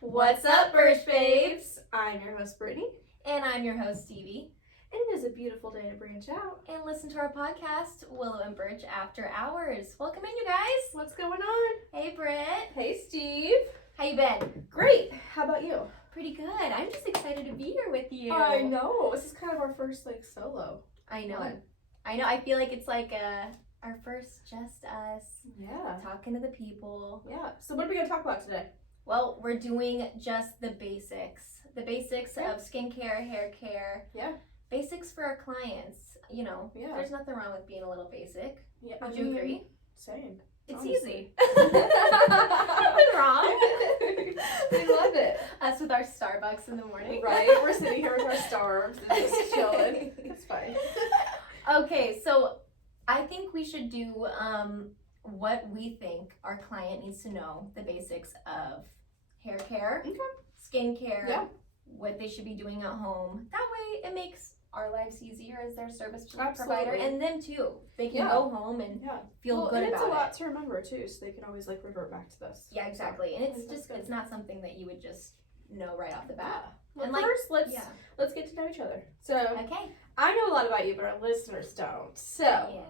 What's up, Birch Faves? I'm your host, Brittany. And I'm your host, Stevie. And it is a beautiful day to branch out and listen to our podcast, Willow and Birch After Hours. Welcome in, you guys. What's going on? Hey, Britt. Hey, Steve. How you been? Great. How about you? Pretty good. I'm just excited to be here with you. I know. This is kind of our first, solo. I know. I feel like it's our first just us. Yeah. Talking to the people. Yeah. So what are we going to talk about today? Well, we're doing just the basics. The basics of skincare, hair care. Yeah. Basics for our clients. You know, there's nothing wrong with being a little basic. Yeah. Would you agree? Same. It's honestly. Easy. Nothing wrong. We love it. Us with our Starbucks in the morning. Right. We're sitting here with our Starbucks and just chilling. It's fine. Okay, so I think we should do what we think our client needs to know, the basics of hair care, skincare, what they should be doing at home. That way it makes our lives easier as their service provider, and them too. They can go home and feel good about it. It's a lot to remember too, so they can always revert back to this. Yeah, exactly. And it's not something that you would just know right off the bat. Well, and first, let's get to know each other. So, I know a lot about you, but our listeners don't. So,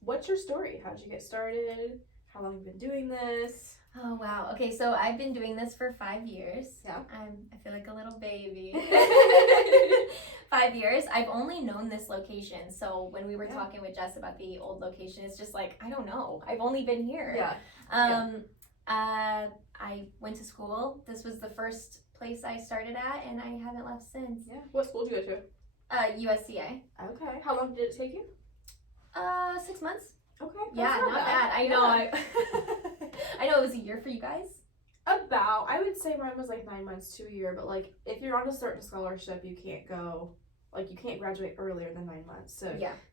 what's your story? How did you get started? How long have you been doing this? Oh, wow. Okay, so I've been doing this for 5 years. Yeah. I feel like a little baby. 5 years. I've only known this location. So when we were talking with Jess about the old location, it's just I don't know. I've only been here. Yeah. I went to school. This was the first place I started at, and I haven't left since. Yeah. What school did you go to? USCA. Okay. How long did it take you? 6 months. Okay. Yeah, not bad. I know. I know it was a year for you guys. I would say mine was 9 months to a year, but if you're on a certain scholarship, you can't go, you can't graduate earlier than 9 months. So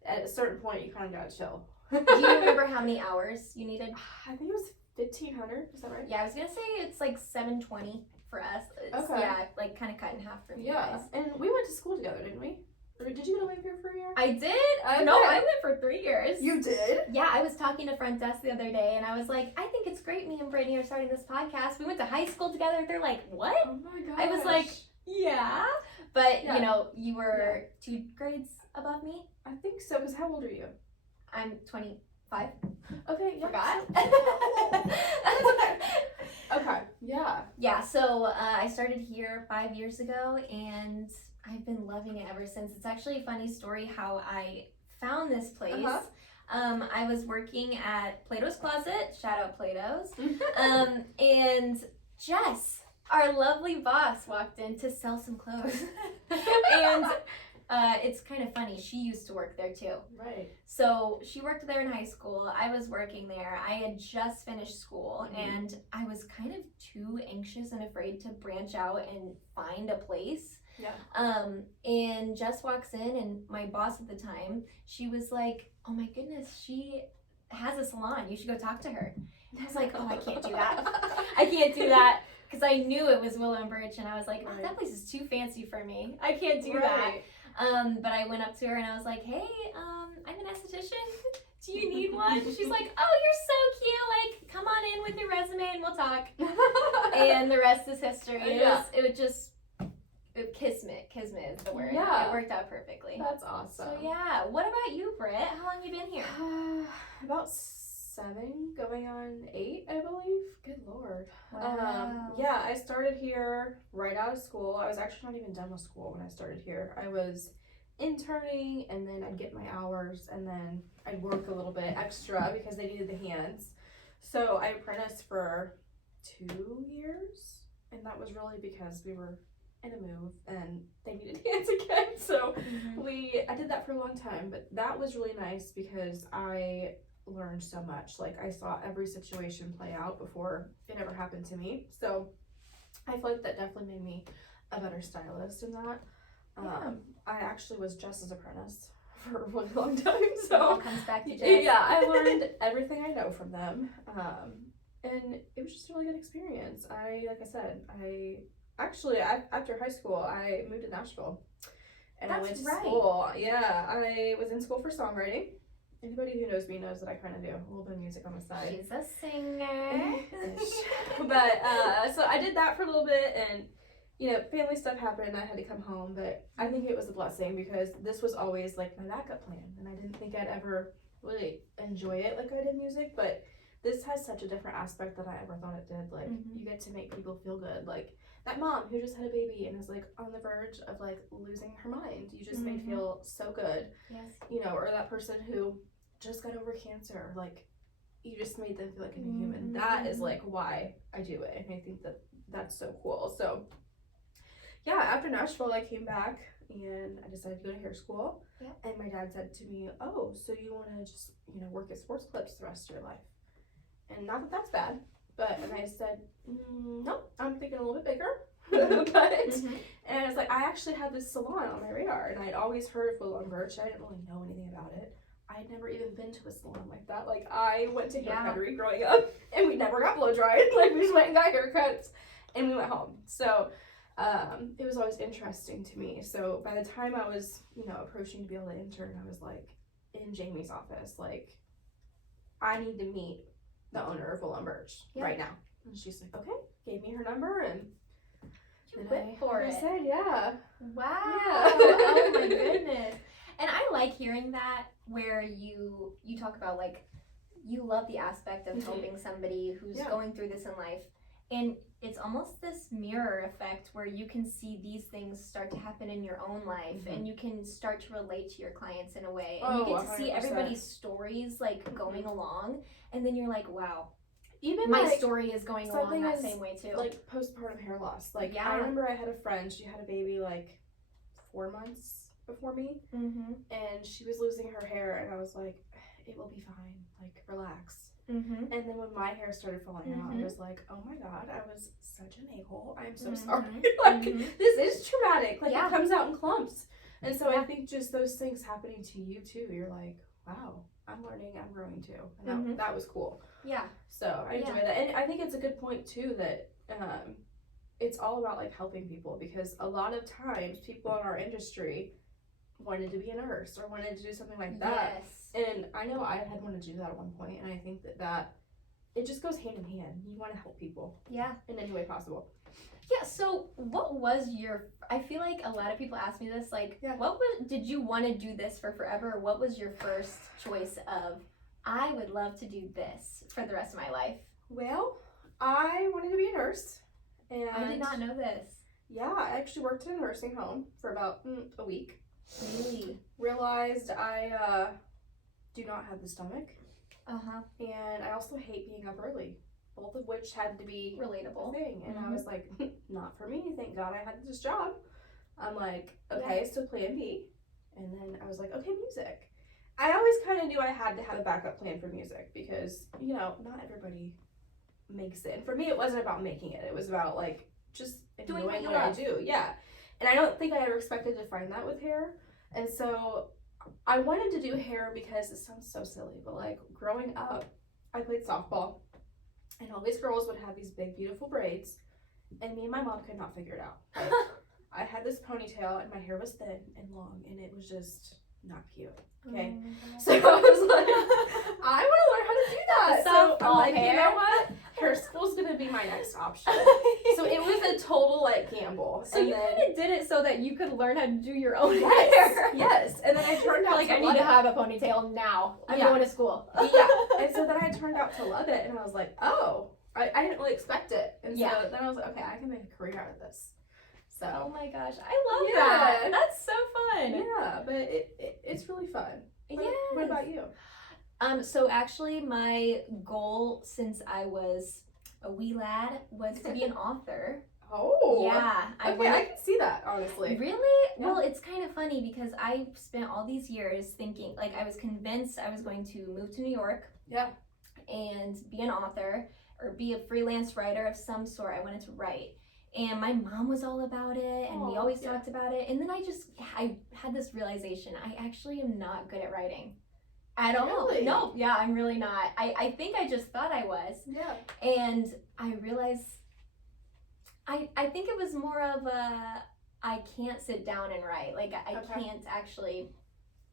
at a certain point, you kind of gotta chill. Do you remember how many hours you needed? I think it was 1,500. Is that right? Yeah, I was gonna say it's 720 for us. It's, yeah, kind of cut in half for you guys. And we went to school together, didn't we? Or did you go to live here for a year? I did. Okay. No, I went for 3 years. You did? Yeah, I was talking to front desk the other day, and I was like, I think it's great me and Brittany are starting this podcast. We went to high school together. They're like, what? Oh my gosh. I was like, yeah. But, you were 2 grades above me. I think so, because how old are you? I'm 25. Okay, yeah. Forgot? Okay, yeah. Yeah, so I started here 5 years ago, and I've been loving it ever since. It's actually a funny story how I found this place. I was working at Plato's Closet, shout out Plato's, and Jess, our lovely boss, walked in to sell some clothes. And it's kind of funny, she used to work there too. Right. So she worked there in high school, I was working there, I had just finished school, and I was kind of too anxious and afraid to branch out and find a place. Yeah. And Jess walks in, and my boss at the time, she was like, oh my goodness, she has a salon, you should go talk to her. And I was like, oh, I can't do that. I can't do that, because I knew it was Willow and Birch, and I was like, oh, that place is too fancy for me. I can't do that. But I went up to her, and I was like, hey, I'm an esthetician. Do you need one? She's like, oh, you're so cute. Come on in with your resume, and we'll talk. And the rest is history. Kismet is the word. Yeah. It worked out perfectly. That's awesome. So yeah, what about you, Britt? How long have you been here? About 7, going on 8, I believe. Good Lord. Wow. Yeah, I started here right out of school. I was actually not even done with school when I started here. I was interning, and then I'd get my hours, and then I'd work a little bit extra because they needed the hands. So I apprenticed for 2 years, and that was really because we were in a move and they needed hands again. So I did that for a long time, but that was really nice because I learned so much. I saw every situation play out before it ever happened to me. So I feel like that definitely made me a better stylist in that. I actually was Jess's apprentice for a really long time. So it all comes back to Jess. Yeah, I learned everything I know from them. And it was just a really good experience. Like I said, Actually, after high school, I moved to Nashville, and I went to school. Yeah, I was in school for songwriting, Anybody who knows me knows that I kind of do a little bit of music on the side. She's a singer. But so I did that for a little bit, and family stuff happened and I had to come home, but I think it was a blessing because this was always like my backup plan, and I didn't think I'd ever really enjoy it like I did music, but this has such a different aspect than I ever thought it did. Like, you get to make people feel good. Like, that mom who just had a baby and is like on the verge of like losing her mind, you just made feel so good. Yes. Or that person who just got over cancer, like, you just made them feel like a new human. That is like why I do it, and I think that that's so cool. So yeah, after Nashville I came back and I decided to go to hair school. And my dad said to me, oh, so you want to just work at sports clubs the rest of your life? And not that that's bad, but and I said, no, I'm thinking a little bit bigger. But and it's like, I actually had this salon on my radar, and I'd always heard of Willow Birch. I didn't really know anything about it. I'd never even been to a salon like that. Like, I went to haircuttery growing up, and we never got blow dried. Like, we just went and got haircuts, and we went home. So it was always interesting to me. So by the time I was, approaching to be able to intern, I was like in Jamie's office, like, I need to meet the owner of Willow Birch right now. And she's like, okay, gave me her number, and you went for it. I said, yeah. Wow. Yeah. Oh my goodness. And I like hearing that, where you talk about, like, you love the aspect of helping somebody who's going through this in life. And it's almost this mirror effect where you can see these things start to happen in your own life, and you can start to relate to your clients in a way. And you get to 100%. see everybody's stories, like, going along, and then you're like, wow, even my like, story is going along that same way too. Like postpartum hair loss. Like, I remember I had a friend, she had a baby like 4 months before me, and she was losing her hair, and I was like, it will be fine, like, relax. And then when my hair started falling out, I was like, oh my god, I was such an a-hole. I'm so sorry. Like, this is traumatic. Like, it comes out in clumps. And so I think just those things happening to you too, you're like, wow, I'm learning, I'm growing too. And that was cool. Yeah. So I enjoy that. And I think it's a good point too that it's all about like helping people, because a lot of times people in our industry wanted to be a nurse or wanted to do something like that. Yes. And I know I had wanted to do that at one point, and I think that it just goes hand in hand. You want to help people. Yeah. In any way possible. Yeah, so what was your, I feel like a lot of people ask me this, like, did you want to do this for forever, or what was your first choice of, I would love to do this for the rest of my life? Well, I wanted to be a nurse. And I did not know this. Yeah, I actually worked in a nursing home for about a week. Really? Realized I do not have the stomach. And I also hate being up early. Both of which had to be relatable thing. And I was like, not for me. Thank God I had this job. I'm like, okay, so plan B. And then I was like, okay, music. I always kind of knew I had to have a backup plan for music because, not everybody makes it. And for me, it wasn't about making it. It was about, like, just doing what I do. Yeah. And I don't think I ever expected to find that with hair. And so I wanted to do hair because it sounds so silly, but, like, growing up, I played softball. And all these girls would have these big, beautiful braids. And me and my mom could not figure it out. Like, I had this ponytail, and my hair was thin and long, and it was just not cute. Okay? So I was like, I want to learn how to do that. So I'm like, you know what? Hair school's going to be my next option. So it was a total, like, gamble. So you kind of did it so that you could learn how to do your own hair. Yes. And then I turned out like, I need to have a ponytail now. I'm going to school. Yeah. And so then I turned out to love it, and I was like, oh, I didn't really expect it. And so then I was like, okay, I can make a career out of this. So. Oh my gosh, I love that. That's so fun. Yeah, but it's really fun. What about you? So actually my goal since I was a wee lad was to be an author. Oh. Yeah. I can see that, honestly. Really? Yeah. Well, it's kind of funny because I spent all these years thinking, like, I was convinced I was going to move to New York. Yeah. And be an author or be a freelance writer of some sort. I wanted to write. And my mom was all about it, and we always talked about it. And then I had this realization, I actually am not good at writing. At all. Really? No, yeah, I'm really not. I think I just thought I was. Yeah. And I realized, I think it was more of I can't sit down and write. Like, I can't actually,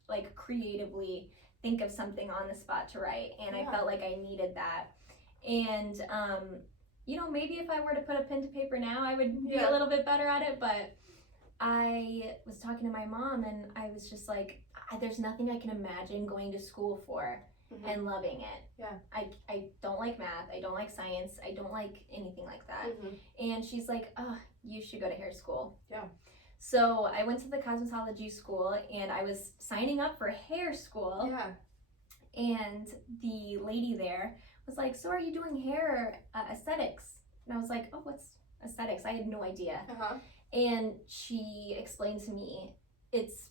like, creatively think of something on the spot to write, and I Yeah. felt like I needed that. And you know, maybe if I were to put a pen to paper now, I would be a little bit better at it. But I was talking to my mom, and I was just like, there's nothing I can imagine going to school for and loving it. Yeah. I don't like math. I don't like science. I don't like anything like that. Mm-hmm. And she's like, oh, you should go to hair school. Yeah. So I went to the cosmetology school, and I was signing up for hair school. Yeah. And the lady there was like, so are you doing hair aesthetics? And I was like, oh, what's aesthetics? I had no idea. And she explained to me, it's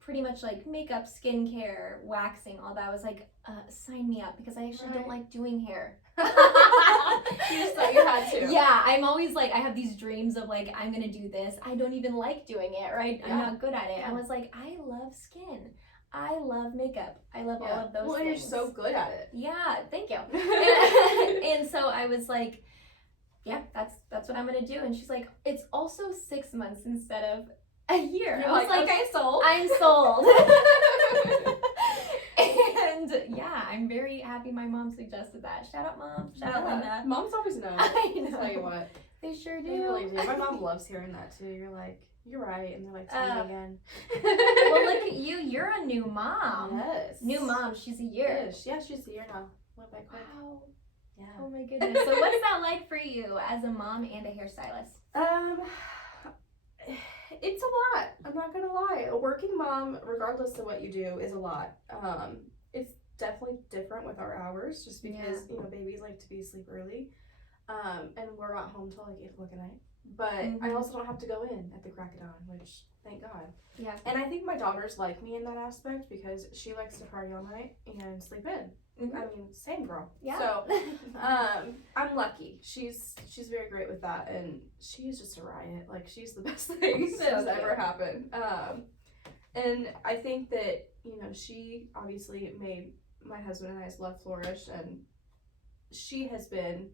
pretty much like makeup, skincare, waxing, all that. I was like, sign me up, because I actually don't like doing hair. You just thought you had to. Yeah, I'm always like, I have these dreams of like, I'm gonna do this. I don't even like doing it, right? I'm not good at it. I was like, I love skin. I love makeup. I love all of those things. Well, you're so good at it. Yeah, thank you. And so I was like, yeah, that's what I'm gonna do. And she's like, it's also 6 months instead of a year. You're I was like, okay, sold. I'm sold. And yeah, I'm very happy my mom suggested that. Shout out, Mom. Shout out, Linda. Moms always know. I know. I'll tell you what. They sure do. They really do. My mom loves hearing that too. You're like, you're right. And they're like, tell me again. Well, look at you. You're a new mom. Yes. New mom. She's a year. Yeah, she's a year now. Went by quick. Wow. Yeah. Oh my goodness. So what is that like for you as a mom and a hairstylist? It's a lot. I'm not gonna lie. A working mom, regardless of what you do, is a lot. It's definitely different with our hours, just because you know babies like to be asleep early, and we're not home till like 8 o'clock at night. But I also don't have to go in at the crack of dawn, which thank God. Yeah. And I think my daughters like me in that aspect because she likes to party all night and sleep in. I mean, same girl. Yeah. So, I'm lucky. She's very great with that, and she's just a riot. Like, she's the best thing that has ever happened. And I think that, you know, she obviously made my husband and I's love flourish, and she has been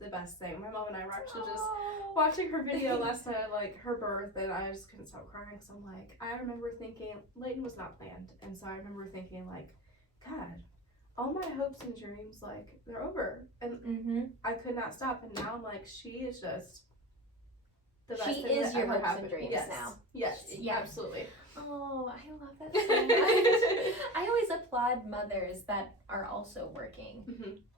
the best thing. My mom and I were actually just watching her video last night, like her birth, and I just couldn't stop crying. So I'm like, I remember thinking, Layton was not planned, and so I remember thinking, like, God, all my hopes and dreams, like, they're over, and I could not stop. And now I'm like, she is just the best she thing is that your ever hopes happened. and dreams Yes. now. Yes, Yeah. absolutely. Oh, I love that so much. I always applaud mothers that are also working,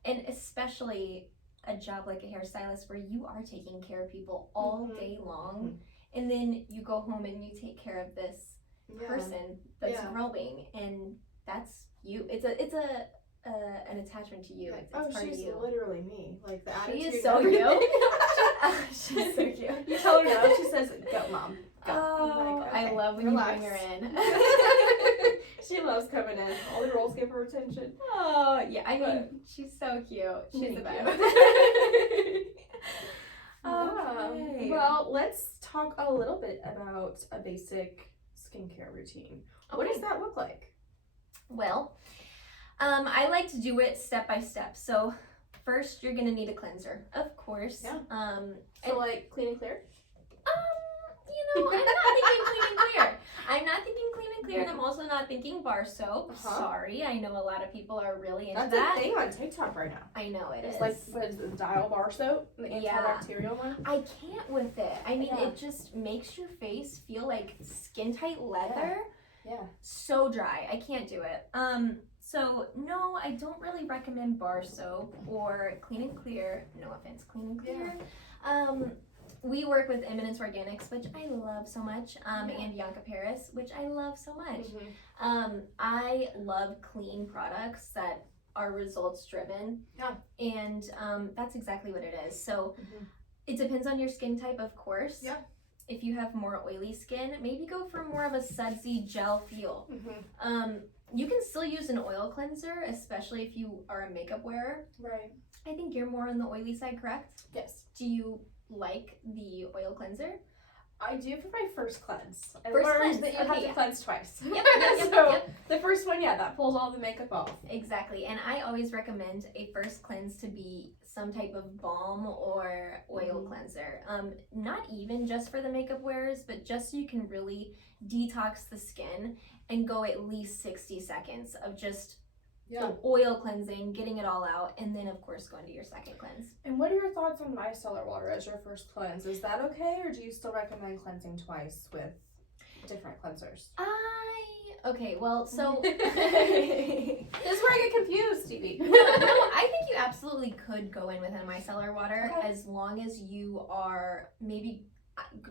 and especially a job like a hairstylist where you are taking care of people all day long, and then you go home and you take care of this person that's growing, and that's you. It's an attachment to you. It's part of she's you. literally me. Like, the attitude. She is so you. She's so cute. You tell her no. She says, "Go, Mom." Go. Oh, like, okay, I love when relax. you bring her in. She loves coming in. All the girls give her attention. Oh, yeah. I mean, she's so cute. She's the best. Okay. Well, let's talk a little bit about a basic skincare routine. What does that look like? Well, I like to do it step by step. So first, you're gonna need a cleanser, of course. Yeah. So like clean and clear? You know, I'm not thinking clean and clear. I'm not thinking clean and clear, and I'm also not thinking bar soap. Sorry, I know a lot of people are really into that. That's a thing on TikTok right now. I know it is. It's like, what is it, the dial bar soap? The antibacterial one? I can't with it. I mean, it just makes your face feel like skin-tight leather. Yeah. So dry. I can't do it. So no, I don't really recommend bar soap or clean and clear. No offense, clean and clear. We work with Eminence Organics, which I love so much, and Bianca Paris, which I love so much. I love clean products that are results driven. Yeah. And that's exactly what it is. So it depends on your skin type, of course. Yeah. If you have more oily skin, maybe go for more of a sudsy gel feel. You can still use an oil cleanser, especially if you are a makeup wearer. Right. I think you're more on the oily side, correct? Yes. Do you like the oil cleanser? I do for my first cleanse. I First learned cleanse, that you okay, have to yeah. cleanse twice. Yep. So the first one, that pulls all the makeup off. Exactly, and I always recommend a first cleanse to be some type of balm or oil cleanser. Not even just for the makeup wearers, but just so you can really detox the skin and go at least 60 seconds of just the oil cleansing, getting it all out, and then of course going to your second cleanse. And what are your thoughts on micellar water as your first cleanse? Is that okay, or do you still recommend cleansing twice with different cleansers? Okay, well, so This is where I get confused, Stevie. no, I think you absolutely could go in with a micellar water as long as you are maybe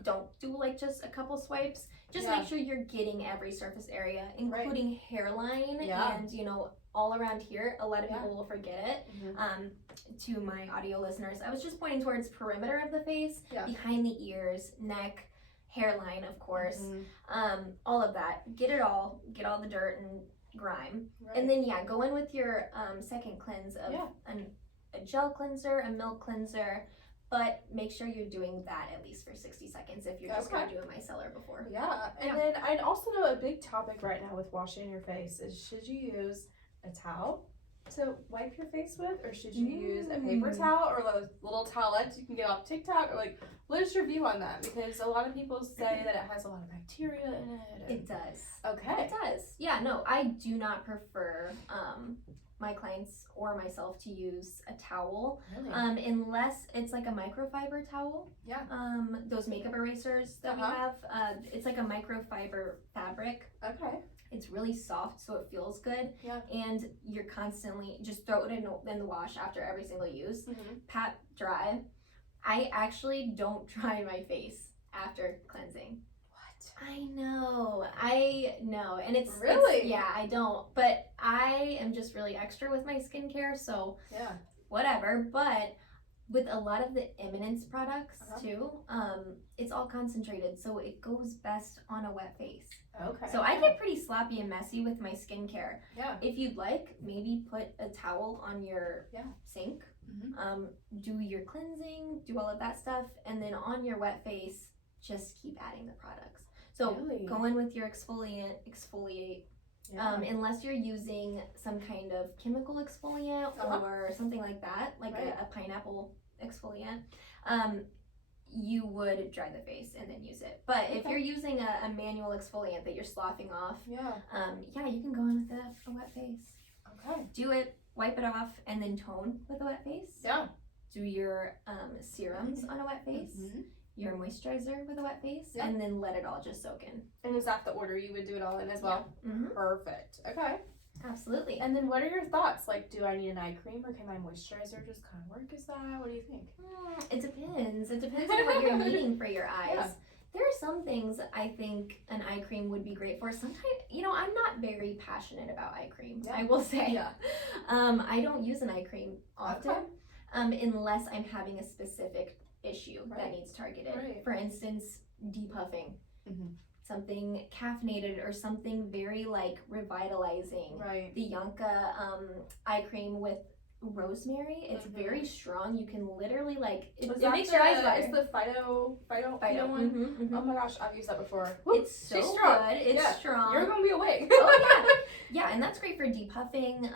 don't do like just a couple swipes. Just make sure you're getting every surface area, including hairline and all around here. A lot of people will forget it. To my audio listeners, I was just pointing towards perimeter of the face, behind the ears, neck, hairline, of course, all of that. Get all the dirt and grime, and then go in with your second cleanse of a gel cleanser, a milk cleanser, but make sure you're doing that at least for 60 seconds if you're just going to do a micellar before. And then I'd also know a big topic right now with washing your face is, should you use a towel to wipe your face with, or should you use a paper towel or those little towelettes you can get off TikTok? Or like, what is your view on that? Because a lot of people say that it has a lot of bacteria in it. It does. Okay. It does. Yeah, no, I do not prefer my clients or myself to use a towel, unless it's like a microfiber towel. Those makeup erasers that we have, it's like a microfiber fabric. Okay. It's really soft, so it feels good. And you're constantly just throw it in the wash after every single use. Pat dry. I actually don't dry my face after cleansing. I know, and it's really I don't, but I am just really extra with my skincare, so whatever. But with a lot of the Eminence products too, it's all concentrated, so it goes best on a wet face. Okay. So I get pretty sloppy and messy with my skincare. If you'd like, maybe put a towel on your sink, do your cleansing, do all of that stuff, and then on your wet face, just keep adding the products. So go in with your exfoliate, unless you're using some kind of chemical exfoliant or something like that, like a pineapple exfoliant, you would dry the face and then use it. But if you're using a manual exfoliant that you're sloughing off, you can go in with a wet face. Do it, wipe it off, and then tone with a wet face. Do your serums on a wet face. Your moisturizer with a wet face, and then let it all just soak in. And is that the order you would do it all in as well? Perfect. Okay. Absolutely. And then what are your thoughts? Like, do I need an eye cream, or can my moisturizer just kind of work as that? What do you think? It depends. It depends on what you're needing for your eyes. There are some things I think an eye cream would be great for. Sometimes, I'm not very passionate about eye cream, I will say. I don't use an eye cream often, unless I'm having a specific issue that needs targeted. For instance, depuffing. Something caffeinated or something very like revitalizing. The Yonka eye cream with rosemary. It's very strong. You can literally it makes your eyes water. It's the Fido one. Oh my gosh, I've used that before. It's so good. It's strong. You're gonna be awake. Yeah, and that's great for depuffing,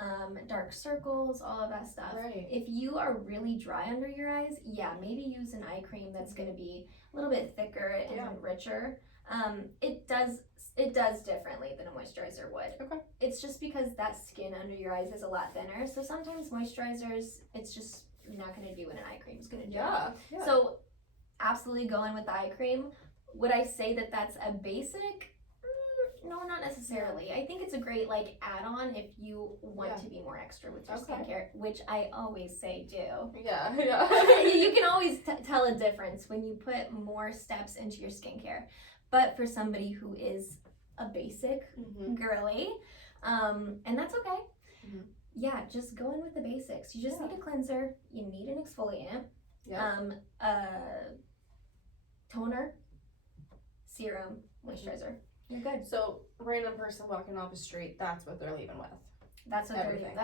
dark circles, all of that stuff. If you are really dry under your eyes, maybe use an eye cream that's going to be a little bit thicker and richer. It does differently than a moisturizer would. It's just because that skin under your eyes is a lot thinner, so sometimes moisturizers, it's just not going to do what an eye cream is going to do. So absolutely go in with the eye cream. Would I say that that's a basic? No, not necessarily. I think it's a great add-on if you want to be more extra with your skincare, which I always say do. You can always tell a difference when you put more steps into your skincare. But for somebody who is a basic girly, and that's okay. Just go in with the basics. You just need a cleanser. You need an exfoliant, toner, serum, moisturizer. You're good. So, random person walking off the street, that's what they're leaving with. That's what they're leaving.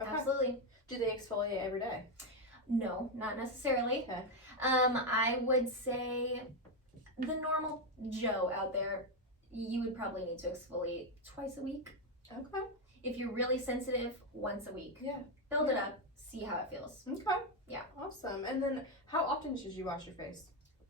Absolutely. Do they exfoliate every day? No, not necessarily. I would say the normal Joe out there, you would probably need to exfoliate twice a week. Okay. If you're really sensitive, once a week. Yeah. Build it up, see how it feels. Okay. Yeah. Awesome. And then how often should you wash your face?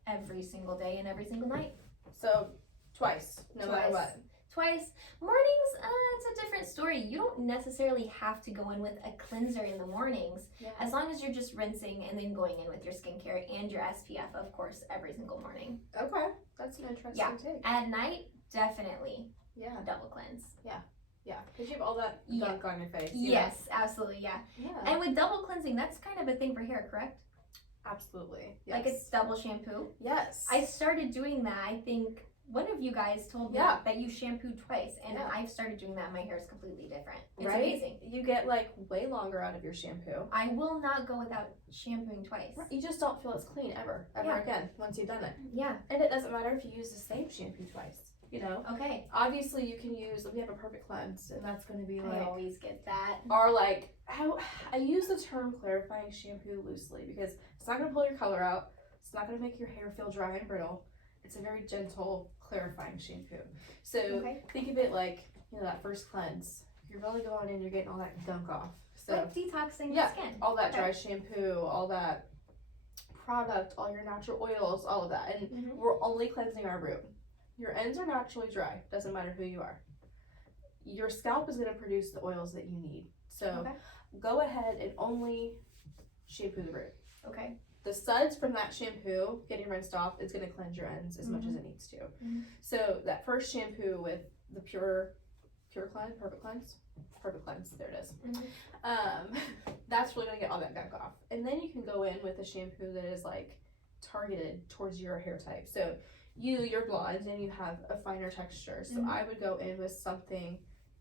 Every single day and every single night. So twice, no matter what. Twice. Mornings, it's a different story. You don't necessarily have to go in with a cleanser in the mornings, Yeah. as long as you're just rinsing and then going in with your skincare and your SPF, of course, every single morning. Okay. That's an interesting take. At night, definitely Yeah. double cleanse. Yeah. Because you have all that Yeah. gunk on your face. you know? Yes, absolutely, yeah. Yeah. And with double cleansing, that's kind of a thing for hair, correct? Absolutely. Yes. Like it's double shampoo. Yes. I started doing that, I think one of you guys told me Yeah. that you shampoo twice, and Yeah. I've started doing that. My hair is completely different. It's right? amazing. You get like way longer out of your shampoo. I will not go without shampooing twice. You just don't feel it's clean ever Yeah. again once you've done it. Yeah. And it doesn't matter if you use the same shampoo twice. You know, Okay. obviously you can use. We have a perfect cleanse, and that's going to be I like always get that. our like. How I use the term clarifying shampoo loosely because it's not going to pull your color out. It's not going to make your hair feel dry and brittle. It's a very gentle clarifying shampoo. So Okay. think of it like, you know, that first cleanse. You're really going in. You're getting all that gunk off. So Like detoxing yeah, the skin. all that Okay. dry shampoo, all that product, all your natural oils, all of that. And Mhm. we're only cleansing our root. Your ends are naturally dry. Doesn't matter who you are. Your scalp is going to produce the oils that you need. So Okay. go ahead and only shampoo the root. Okay. The suds from that shampoo getting rinsed off is going to cleanse your ends as much as it needs to. Mhm. So that first shampoo with the pure cleanse, perfect cleanse, there it is. That's really going to get all that gunk off. And then you can go in with a shampoo that is like targeted towards your hair type. So you're blonde and you have a finer texture. So Mhm. I would go in with something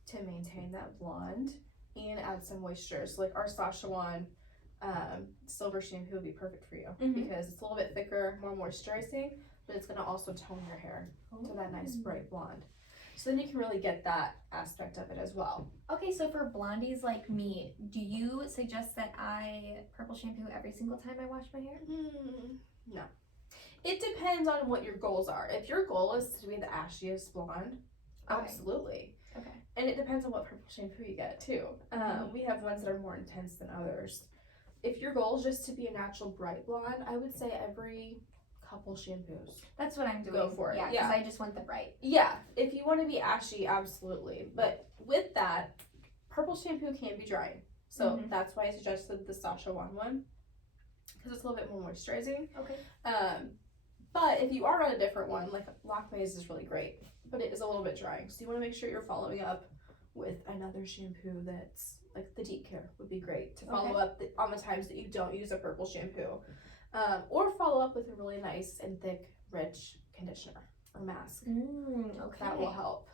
to maintain that blonde and add some moisture. So like our Sashawan silver shampoo would be perfect for you Mhm. because it's a little bit thicker, more moisturizing, but it's going to also tone your hair to that nice bright blonde. So then you can really get that aspect of it as well. Okay, so for blondies like me, do you suggest that I purple shampoo every single time I wash my hair? No. It depends on what your goals are. If your goal is to be the ashiest blonde, Okay. absolutely. Okay. And it depends on what purple shampoo you get too. We have ones that are more intense than others. If your goal is just to be a natural bright blonde, I would say every couple shampoos. That's what I'm doing. Go for it. Yeah, Yeah. because I just want the bright. Yeah, if you want to be ashy, absolutely. But with that, purple shampoo can be drying. So Mhm. that's why I suggested the Sasha one because it's a little bit more moisturizing. Okay. But if you are on a different one, like Lakme's is really great, but it is a little bit drying. So you want to make sure you're following up with another shampoo that's like the deep care would be great to follow up on the times that you don't use a purple shampoo. Or follow up with a really nice and thick, rich conditioner or mask. Okay. That will help.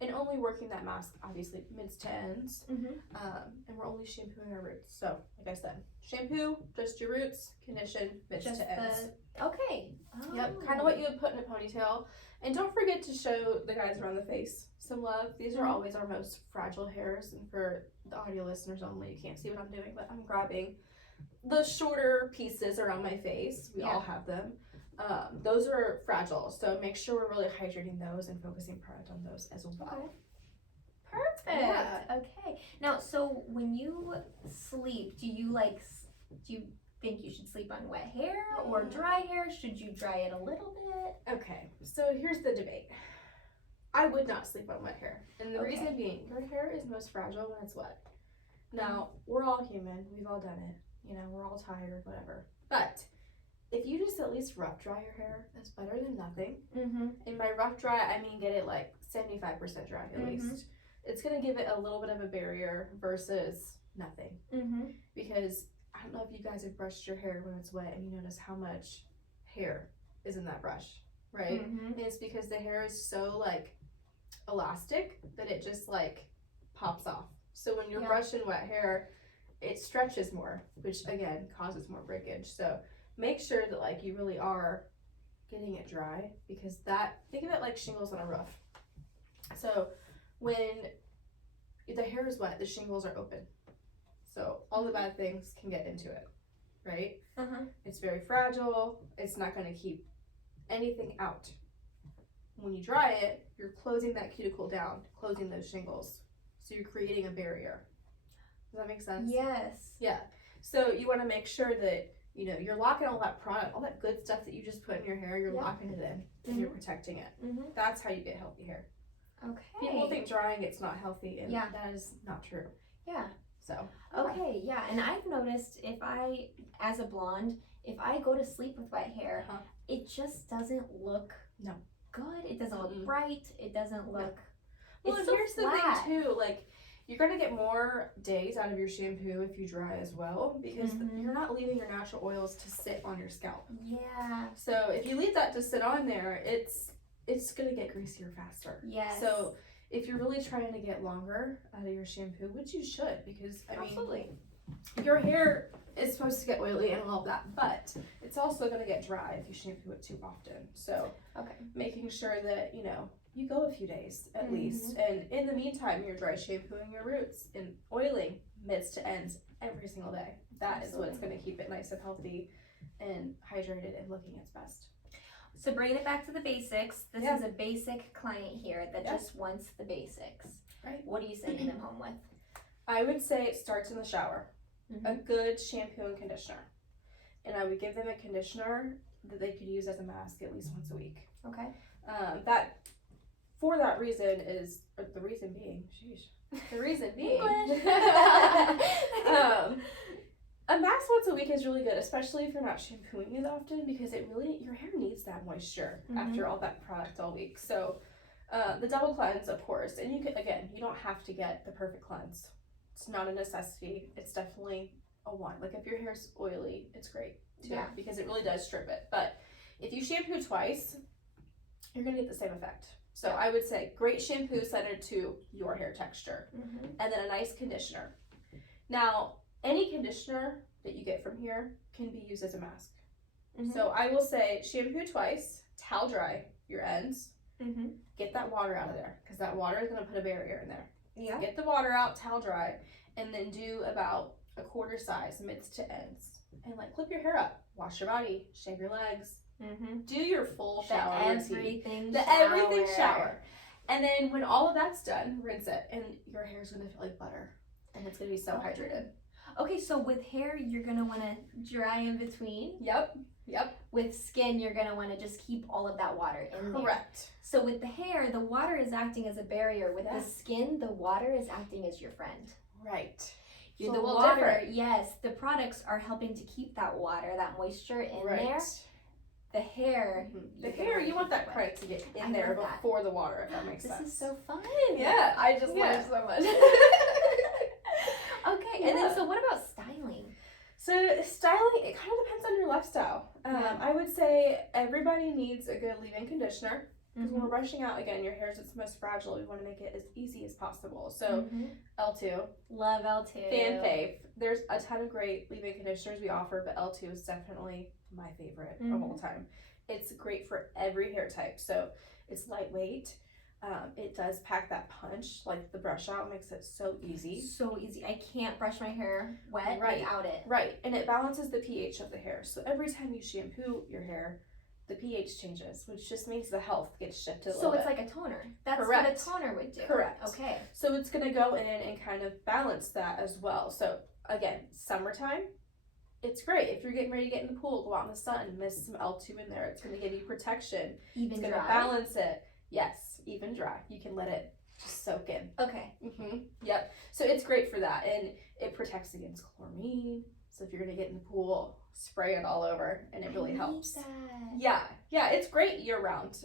And only working that mask, obviously, mids to ends. Mhm. And we're only shampooing our roots. So, like I said, shampoo, just your roots, condition, mids Just to ends. Okay. Yep, kind of what you would put in a ponytail. And don't forget to show the guys around the face some love. These are always our most fragile hairs. And for the audio listeners only, you can't see what I'm doing, but I'm grabbing the shorter pieces around my face. We all have them. Those are fragile, so make sure we're really hydrating those and focusing product on those as well. Okay. Perfect. Yeah. Okay. Now, so when you sleep, do you think you should sleep on wet hair or dry hair? Should you dry it a little bit? Okay, so here's the debate. I would not sleep on wet hair, and the Okay. reason being, your hair is most fragile when it's wet. Now, we're all human, we've all done it, you know, we're all tired, whatever. But if you just at least rough dry your hair, that's better than nothing. Mm-hmm. And by rough dry, I mean get it like 75% dry at least. It's gonna give it a little bit of a barrier versus nothing. Mm-hmm. Because I don't know if you guys have brushed your hair when it's wet and you notice how much hair is in that brush, right? Mm-hmm. And it's because the hair is so like elastic that it just like pops off. So when you're brushing wet hair, it stretches more, which again causes more breakage. So make sure that like you really are getting it dry, because that, think of it like shingles on a roof. So when the hair is wet, the shingles are open. So all the bad things can get into it, right? Uh-huh. It's very fragile. It's not going to keep anything out. When you dry it, you're closing that cuticle down, closing those shingles. So you're creating a barrier. Does that make sense? Yes. Yeah. So you want to make sure that, you know, you're locking all that product, all that good stuff that you just put in your hair, you're locking it in and you're protecting it. That's how you get healthy hair. Okay. People think drying it's not healthy, and that is not true. Yeah. So. Okay, yeah, and I've noticed if I, as a blonde, if I go to sleep with wet hair, it just doesn't look good. It doesn't look bright. It doesn't look. Well, and so here's flat. the thing too, like, you're gonna get more days out of your shampoo if you dry as well, because you're not leaving your natural oils to sit on your scalp. Yeah. So if you leave that to sit on there, it's gonna get greasier faster. Yes. So if you're really trying to get longer out of your shampoo, which you should, because I mean, your hair is supposed to get oily and all of that, but it's also gonna get dry if you shampoo it too often. So making sure that, you know, you go a few days at least, and in the meantime you're dry shampooing your roots and oiling mids to ends every single day. That is what's going to keep it nice and healthy and hydrated and looking its best. So bringing it back to the basics, this is a basic client here that just wants the basics. Right. What are you sending them home with? I would say it starts in the shower. A good shampoo and conditioner, and I would give them a conditioner that they could use as a mask at least once a week. Okay. That for that reason is, or the reason being, the reason being, a mask once a week is really good, especially if you're not shampooing it often, because it really, your hair needs that moisture after all that product all week. So the double cleanse, of course, and you can, again, you don't have to get the perfect cleanse. It's not a necessity. It's definitely a want. Like if your hair's oily, it's great too, because it really does strip it. But if you shampoo twice, you're gonna get the same effect. So I would say great shampoo centered to your hair texture, and then a nice conditioner. Now, any conditioner that you get from here can be used as a mask. So I will say shampoo twice, towel dry your ends, get that water out of there, because that water is gonna put a barrier in there. Yeah. Get the water out, towel dry, and then do about a quarter size mids to ends, and like clip your hair up, wash your body, shave your legs. Do your full shower routine. The everything shower. And then when all of that's done, rinse it, and your hair's gonna feel like butter, and it's gonna be so hydrated. Okay, so with hair, you're gonna wanna dry in between. Yep. With skin, you're gonna wanna just keep all of that water in there. Correct. So with the hair, the water is acting as a barrier. With the skin, the water is acting as your friend. Right. The water, the products are helping to keep that water, that moisture in there. The hair, you want that product to get in there before the water, if that makes sense. This is so fun. Yeah, I just love it so much. Okay, and then so what about styling? So styling, it kind of depends on your lifestyle. I would say everybody needs a good leave-in conditioner, because when we're brushing out, again, your hair is its most fragile. We want to make it as easy as possible. So L2. Love L2. Fan fave. There's a ton of great leave-in conditioners we offer, but L2 is definitely my favorite of all time. It's great for every hair type. So it's lightweight. It does pack that punch, like the brush out makes it so easy. So easy. I can't brush my hair wet without it. Right, and it balances the pH of the hair. So every time you shampoo your hair, the pH changes, which just means the health gets shifted a little bit. So it's like a toner. That's what a toner would do. Correct. Okay. So it's going to go in and kind of balance that as well. So again, summertime, it's great. If you're getting ready to get in the pool, go out in the sun, miss some L2 in there. It's going to give you protection. Even dry. It's going to balance it. Yes, even dry. You can let it just soak in. Okay. Yep. So it's great for that, and it protects against chlorine. So if you're gonna get in the pool, spray it all over, and it really helps. Yeah, it's great year round.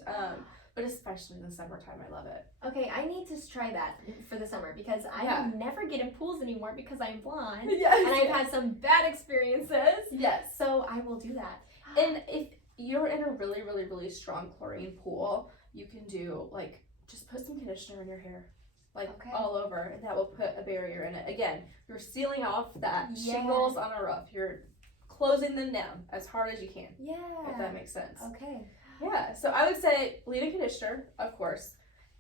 But especially in the summertime, I love it. Okay, I need to try that for the summer, because I never get in pools anymore because I'm blonde. Yes, and I've had some bad experiences. Yes. So I will do that. And if you're in a really, really, really strong chlorine pool, you can do, like, just put some conditioner in your hair, like all over, and that will put a barrier in it. Again, you're sealing off that shingles on a roof. You're closing them down as hard as you can. Yeah. If that makes sense. Okay. Yeah, so I would say leave-in conditioner, of course,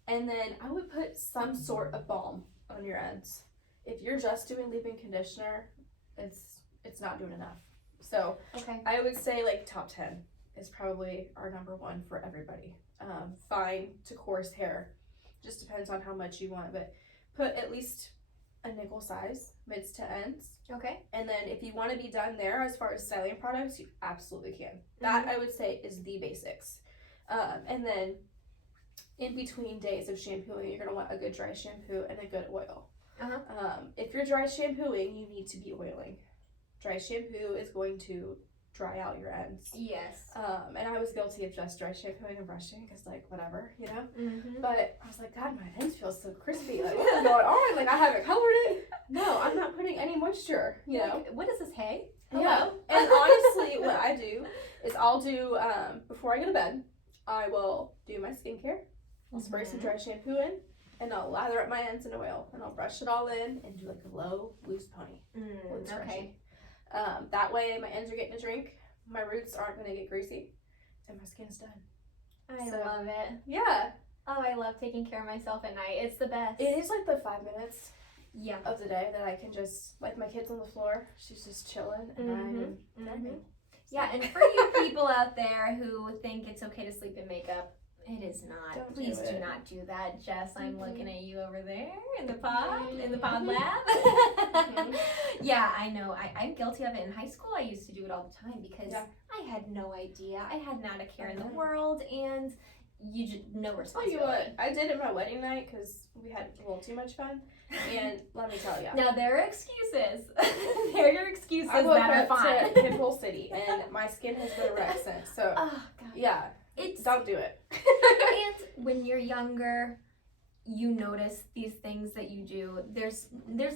and then I would put some sort of balm on your ends. If you're just doing leave-in conditioner, it's not doing enough. So I would say like top 10 is probably our number one for everybody. Fine to coarse hair, just depends on how much you want, but put at least a nickel size, mids to ends. Okay. And then if you want to be done there as far as styling products, you absolutely can. That I would say is the basics. And then in between days of shampooing, you're going to want a good dry shampoo and a good oil. If you're dry shampooing, you need to be oiling. Dry shampoo is going to dry out your ends. Yes. And I was guilty of just dry shampooing and brushing because, like, whatever, you know? But I was like, God, my ends feel so crispy. Like, what is going on? Like, I haven't colored it. No, I'm not putting any moisture, you know? Like, what is this, hay? Yeah. And honestly, what I do is I'll do, before I go to bed, I will do my skincare. I'll spray some dry shampoo in, and I'll lather up my ends in oil, and I'll brush it all in and do, like, a low, loose pony. Okay. That way my ends are getting a drink, my roots aren't going to get greasy, and my skin's done. I love it. Yeah. Oh, I love taking care of myself at night. It's the best. It is like the 5 minutes Yeah. of the day that I can just, like, my kid's on the floor, she's just chilling, and I'm napping. Yeah, and for you people out there who think it's okay to sleep in makeup, it is not. Don't Please do do not do that, Jess. I'm looking at you over there in the Mhm. pod lab. Mhm. Yeah, I know. I'm guilty of it. In high school, I used to do it all the time because Yeah. I had no idea. I had not a care in the Mhm. world, and you just no Tell you responsibility. what, I did it my wedding night because we had a little too much fun, and let me tell you. Now there are excuses. There are your excuses I woke that are up fine. to Pimple City, and my skin has been a wreck since, so Oh God. yeah, It's don't do it. and when you're younger, you notice these things that you do. There's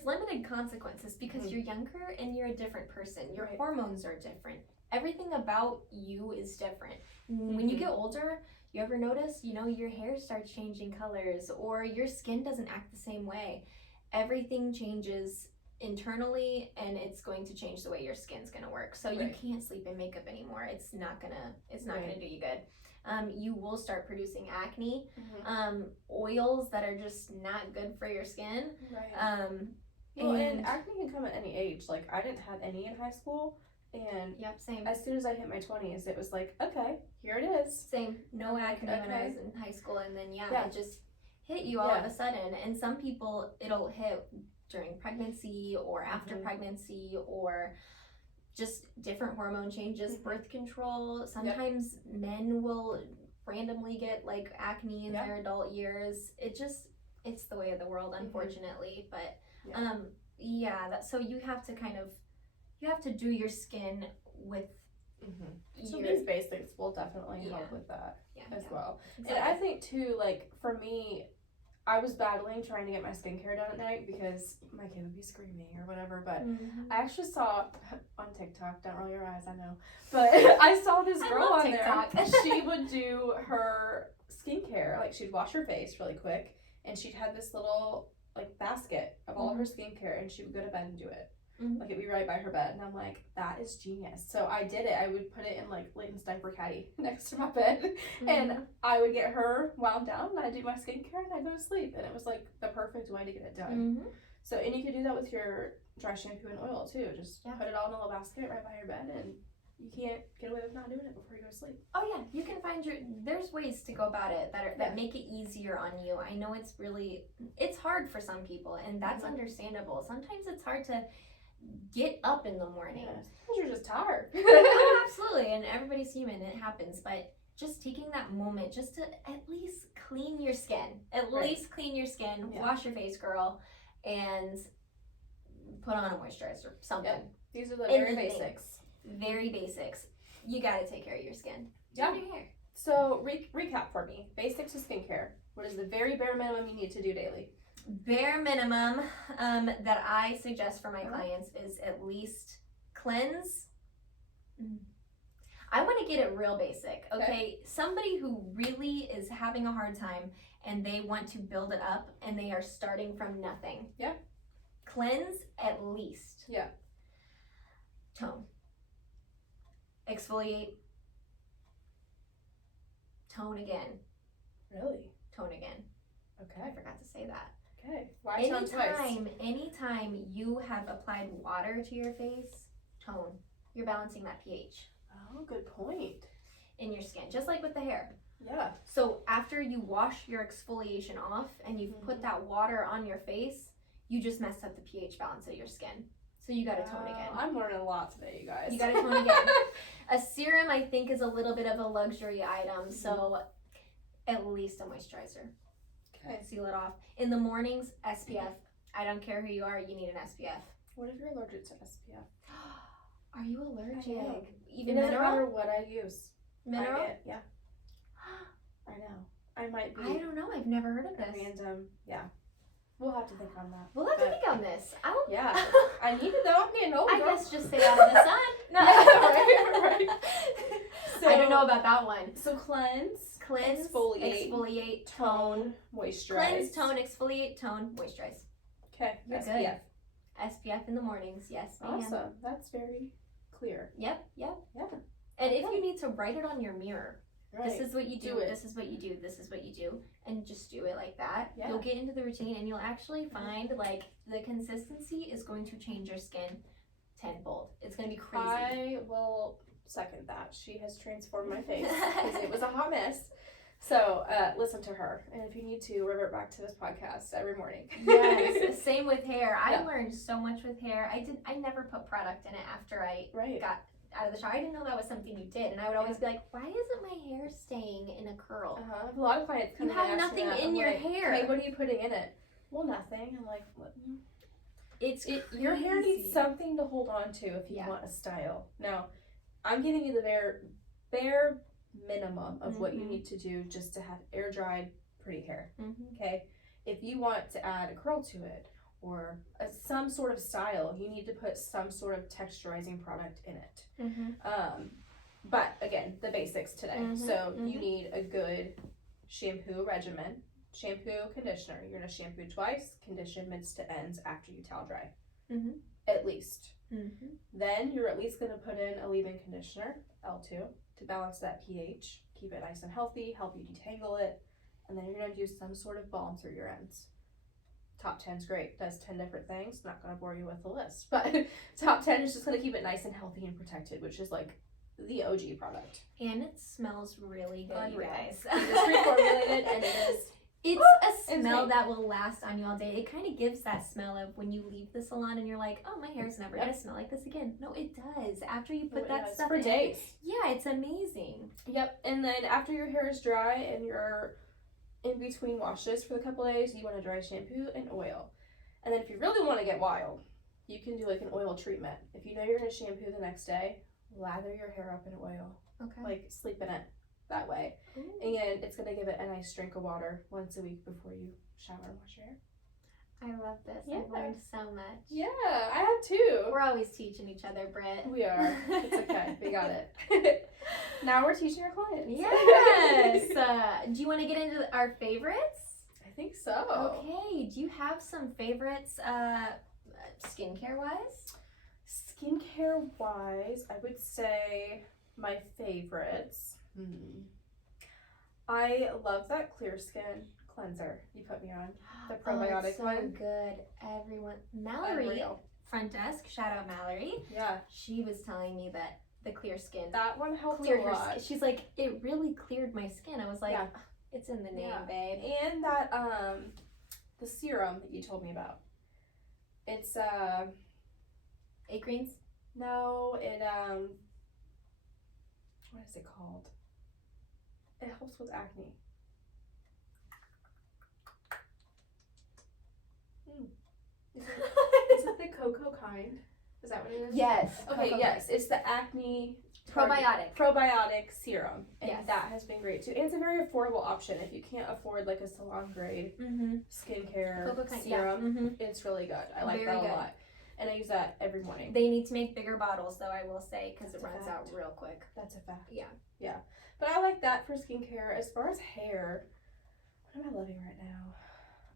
limited consequences because you're younger and you're a different person. Your Right. hormones are different. Everything about you is different. When you get older, you ever notice, your hair starts changing colors or your skin doesn't act the same way. Everything changes internally and it's going to change the way your skin's going to work. So you Right. can't sleep in makeup anymore. It's not going to Right. do you good. You will start producing acne, Mhm. oils that are just not good for your skin. Right. Well, and acne can come at any age. Like, I didn't have any in high school, and Yep, same. as soon as I hit my 20s, it was like, okay, here it is. Same. No acne when I Okay. was in high school, and then Yeah. it just hit you all of Yeah. a sudden. And some people, it'll hit during pregnancy or after pregnancy or just different hormone changes, birth control. Sometimes men will randomly get like acne in their adult years. It's the way of the world, unfortunately. But so you have to do your skin with So these basics will definitely help with that as well. Exactly. And I think too, like, for me, I was battling trying to get my skincare done at night because my kid would be screaming or whatever, but I actually saw on TikTok, don't roll your eyes, I know, but I saw this girl on TikTok. there. She would do her skincare, like, she'd wash her face really quick, and she'd have this little, like, basket of all of her skincare, and she would go to bed and do it. Like, it'd be right by her bed, and I'm like, that is genius. So I did it. I would put it in, like, Layton's diaper caddy next to my bed, and I would get her wound down, and I'd do my skincare, and I'd go to sleep, and it was, like, the perfect way to get it done. So, and you could do that with your dry shampoo and oil, too. Just put it all in a little basket right by your bed, and you can't get away with not doing it before you go to sleep. Oh yeah, you can find there's ways to go about it that make it easier on you. I know it's hard for some people, and that's understandable. Sometimes it's hard to get up in the morning. Because you're just tired. Oh, absolutely, and everybody's human, it happens, but just taking that moment just to at least clean your skin. Wash your face, girl, and put on a moisturizer, something. These are the very Anything. basics. Very basics. You gotta take care of your skin. Yeah. Your hair. So, recap for me. Basics of skincare. What is the very bare minimum you need to do daily? Bare minimum that I suggest for my clients is at least cleanse. I want to get it real basic, okay? Somebody who really is having a hard time and they want to build it up and they are starting from nothing. Yeah. Cleanse at least. Yeah. Tone. Exfoliate. Tone again. Really? Tone again. Okay. I forgot to say that. Okay. Why tone twice? Anytime you have applied water to your face, tone. You're balancing that pH. Oh, good point. in your skin, just like with the hair. Yeah. So after you wash your exfoliation off and you've put that water on your face, you just messed up the pH balance of your skin. So you gotta tone again. I'm learning a lot today, you guys. You gotta tone again. A serum, I think, is a little bit of a luxury item, so at least a moisturizer. Okay. Seal it off. In the mornings, SPF. I don't care who you are, you need an SPF. What if you're allergic to SPF? Are you allergic? I am. Even it doesn't mineral? matter what I use. Mineral? Yeah. I know. I might be I don't know. I've never heard of this. random. Yeah. We'll have to think on that. We'll have to think on this. I don't. Yeah. I need to though. I'm getting older. I guess just stay out of the sun. No. right. So, I don't know about that one. So cleanse, Exfoliate, tone. moisturize. Cleanse, tone, exfoliate, tone, moisturize. Okay. You're SPF. SPF in the mornings. Yes, ma'am. Awesome. That's very clear. Yep. Yeah. And if you need to write it on your mirror, Right. this is what you do, Do it. this is what you do, this is what you do, and just do it like that. Yeah. You'll get into the routine and you'll actually find like the consistency is going to change your skin tenfold. It's going to be crazy. I will second that. She has transformed my face because it was a hot mess. So listen to her, and if you need to, revert back to this podcast every morning. Yes, same with hair. I Yeah. learned so much with hair. I never put product in it after I Right. got out of the shower. I didn't know that was something you did, and I would always be like, why isn't my hair staying in a curl? A lot of clients come You in and have ask me nothing that. in I'm your like, hair. Hey, what are you putting in it? Well, nothing. I'm like, what? Your hair crazy. needs something to hold on to if you Yeah. want a style. Now, I'm giving you the bare minimum of what you need to do just to have air dried, pretty hair. Okay, if you want to add a curl to it or some sort of style, you need to put some sort of texturizing product in it. But again, the basics today. So you need a good shampoo regimen. Shampoo, conditioner. You're gonna shampoo twice, condition mids to ends after you towel dry. At least. Then you're at least gonna put in a leave-in conditioner, L2, to balance that pH, keep it nice and healthy, help you detangle it, and then you're gonna do some sort of balm through your ends. Top 10's great, does 10 different things. Not gonna bore you with the list, but top 10 is just gonna keep it nice and healthy and protected, which is like the OG product. And it smells really good, you Unreal. guys. It is reformulated and it is. It's a smell insane. that will last on you all day. It kind of gives that smell of when you leave the salon and you're like, oh, my hair's never gonna smell like this again. No, it does. After you put that stuff for in, days. yeah, it's amazing. Yep, and then after your hair is dry and you're in between washes for a couple days, you want to dry shampoo and oil. And then if you really want to get wild, you can do like an oil treatment. If you know you're going to shampoo the next day, lather your hair up in oil. Okay. Like sleep in it that way. Ooh. And it's going to give it a nice drink of water once a week before you shower and wash your hair. I love this. Yeah. I've learned so much. Yeah, I have too. We're always teaching each other, Britt. We are. It's okay. We got it. Now we're teaching our clients. Yes. Do you want to get into our favorites? I think so. Okay. Do you have some favorites skincare wise? Skincare wise, I would say my favorites. I love that clear skin cleanser you put me on. The probiotic it's so one. good. Everyone. Mallory, Unreal. front desk, shout out Mallory. Yeah. She was telling me that the clear skin That one helped cleared a her lot. skin. She's like, it really cleared my skin. I was like, Yeah. it's in the name, Yeah. babe. And that the serum that you told me about. It's 8 Greens? no, it what is it called? It helps with acne. Is it the cocoa kind? Is that what it is? Yes. Okay, Cocoa yes. It's the acne Probiotic. serum. And Yes. that has been great too. And it's a very affordable option. If you can't afford like a salon grade skincare Cocoa kind, serum, it's really good. I like Very that good. a lot. And I use that every morning. They need to make bigger bottles, though, I will say, because it That's a runs fact. out real quick. That's a fact. Yeah. Yeah. But I like that for skincare. As far as hair, what am I loving right now?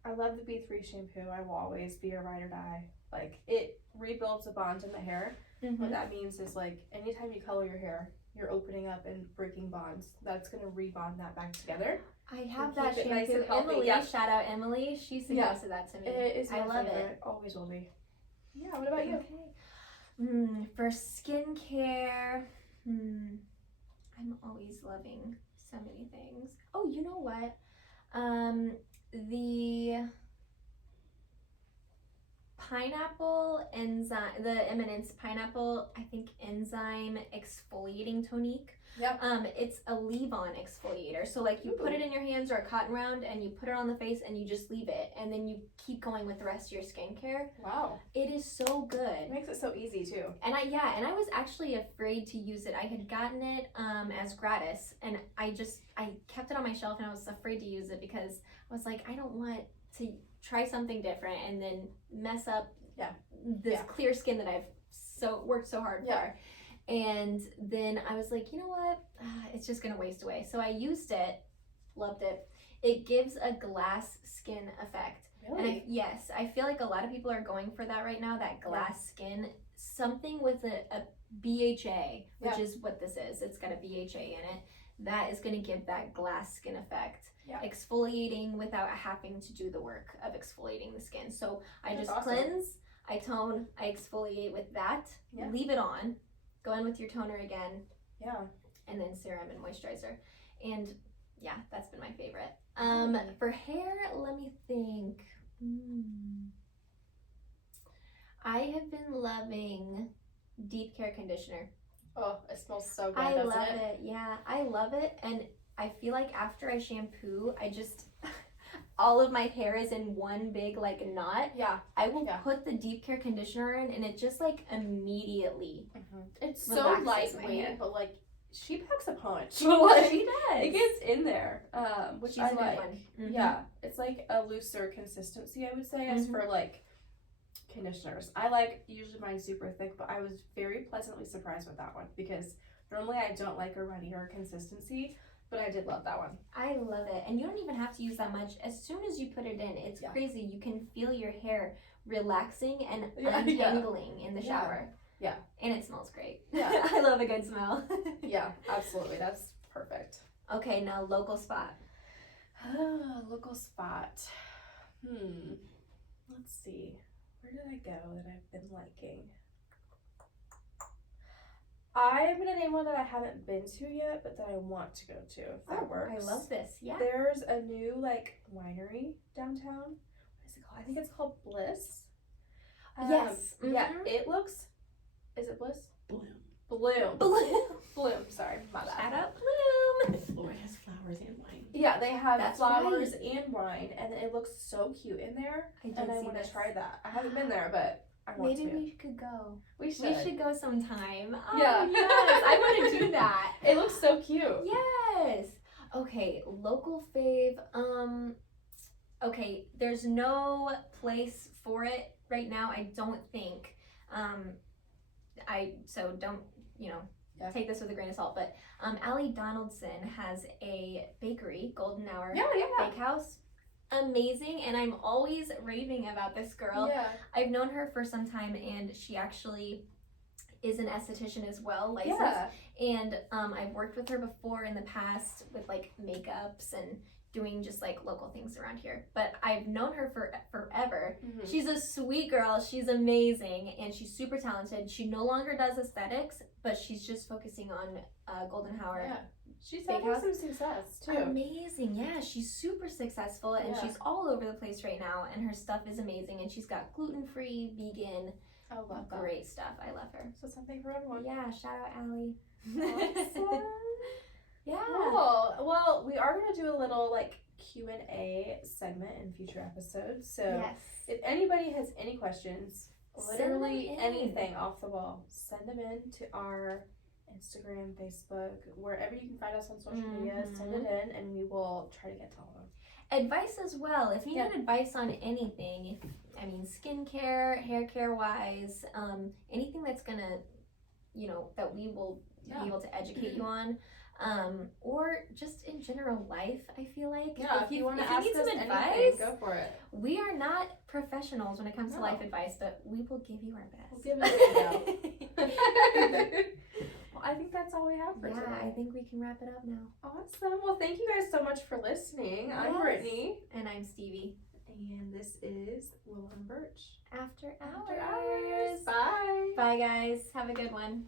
I love the B3 shampoo. I will always be a ride or die. Like, it rebuilds the bond in the hair. What that means is, like, anytime you color your hair, you're opening up and breaking bonds. That's going to rebond that back together. I have keep that it shampoo. nice and healthy. Emily, Yeah. shout out Emily. She suggested that to me. It is my I love favorite. it. Always will be. Yeah, what about you? Okay. For skincare, I'm always loving so many things. Oh, you know what? The pineapple enzyme, the Eminence pineapple, I think enzyme exfoliating tonique. Yep. It's a leave-on exfoliator. So like you put it in your hands or a cotton round and you put it on the face and you just leave it and then you keep going with the rest of your skincare. Wow. It is so good. It makes it so easy too. And I was actually afraid to use it. I had gotten it as gratis and I kept it on my shelf and I was afraid to use it because I was like, I don't want to try something different and then mess up this clear skin that I've worked so hard for. And then I was like, you know what? It's just gonna waste away. So I used it, loved it. It gives a glass skin effect. Really? And I feel like a lot of people are going for that right now, that glass skin. Something with a BHA, which is what this is. It's got a BHA in it. That is gonna give that glass skin effect. Yeah. Exfoliating without having to do the work of exfoliating the skin. So I That's just awesome. cleanse, I tone, I exfoliate with that, leave it on, go in with your toner again, and then serum and moisturizer. And yeah, that's been my favorite. For hair, let me think. I have been loving Deep Care Conditioner. Oh, it smells so good, I doesn't love it? it. Yeah, I love it. And I feel like after I shampoo, I just all of my hair is in one big like knot. Yeah. I will put the Deep Care Conditioner in and it just like immediately It's so relaxes my hair. lightweight, but like she packs a punch. Like, she does. It gets in there, which She's I a good like. one. Mhm. Yeah, it's like a looser consistency, I would say, as for like conditioners. I like usually mine super thick, but I was very pleasantly surprised with that one because normally I don't like a runnier consistency, but I did love that one. I love it. And you don't even have to use that much. As soon as you put it in, it's crazy. You can feel your hair relaxing and untangling in the shower. Yeah. And it smells great. Yeah. I love a good smell. Yeah, absolutely. That's perfect. Okay, now local spot. Local spot. Let's see. Where did I go that I've been liking? I'm gonna name one that I haven't been to yet, but that I want to go to, if that works. I love this. Yeah. There's a new like winery downtown. What is it called? I think it's called Bliss. Yes. Yeah, it looks. Is it Bliss? Bloom. Bloom. Sorry, my bad. Shout out Bloom. Florida has flowers and wine. Yeah, they have That's flowers and wine, and it looks so cute in there. And I want to try that. I haven't been there, but I want to. Maybe we could go. We should. We should go sometime. Oh, Yeah. yes. I want to do that. It looks so cute. Yes. Okay, local fave. Okay, there's no place for it right now, I don't think. So don't, take this with a grain of salt, but Allie Donaldson has a bakery, Golden Hour Bakehouse. Amazing, and I'm always raving about this girl. Yeah. I've known her for some time, and she actually is an esthetician as well, licensed. Yeah. And I've worked with her before in the past with like makeups and doing just like local things around here. But I've known her for forever. Mm-hmm. She's a sweet girl. She's amazing, and she's super talented. She no longer does aesthetics, but she's just focusing on Golden Hour. Yeah. She's having some success too. Amazing, yeah. She's super successful, and she's all over the place right now. And her stuff is amazing. And she's got gluten-free, vegan, great stuff. I love her. So something for everyone. Yeah, shout out Allie. Awesome. Yeah. Cool. Well, we are going to do a little like Q&A segment in future episodes. So if anybody has any questions, literally anything off the wall, send them in to our Instagram, Facebook, wherever you can find us on social media. Send it in and we will try to get to all of them. Advice as well. If you need advice on anything, skincare, hair care wise, anything that's going to, that we will be able to educate you on. Or just in general life, I feel like. Yeah, if you want to ask need us some anything, advice, go for it. We are not professionals when it comes to life advice, but we will give you our best. We'll give it a go. Well, I think that's all we have for today. I think we can wrap it up now. Awesome. Well, thank you guys so much for listening. I'm Brittany. And I'm Stevie. And this is Willow Birch. After After Hours. Bye. Bye, guys. Have a good one.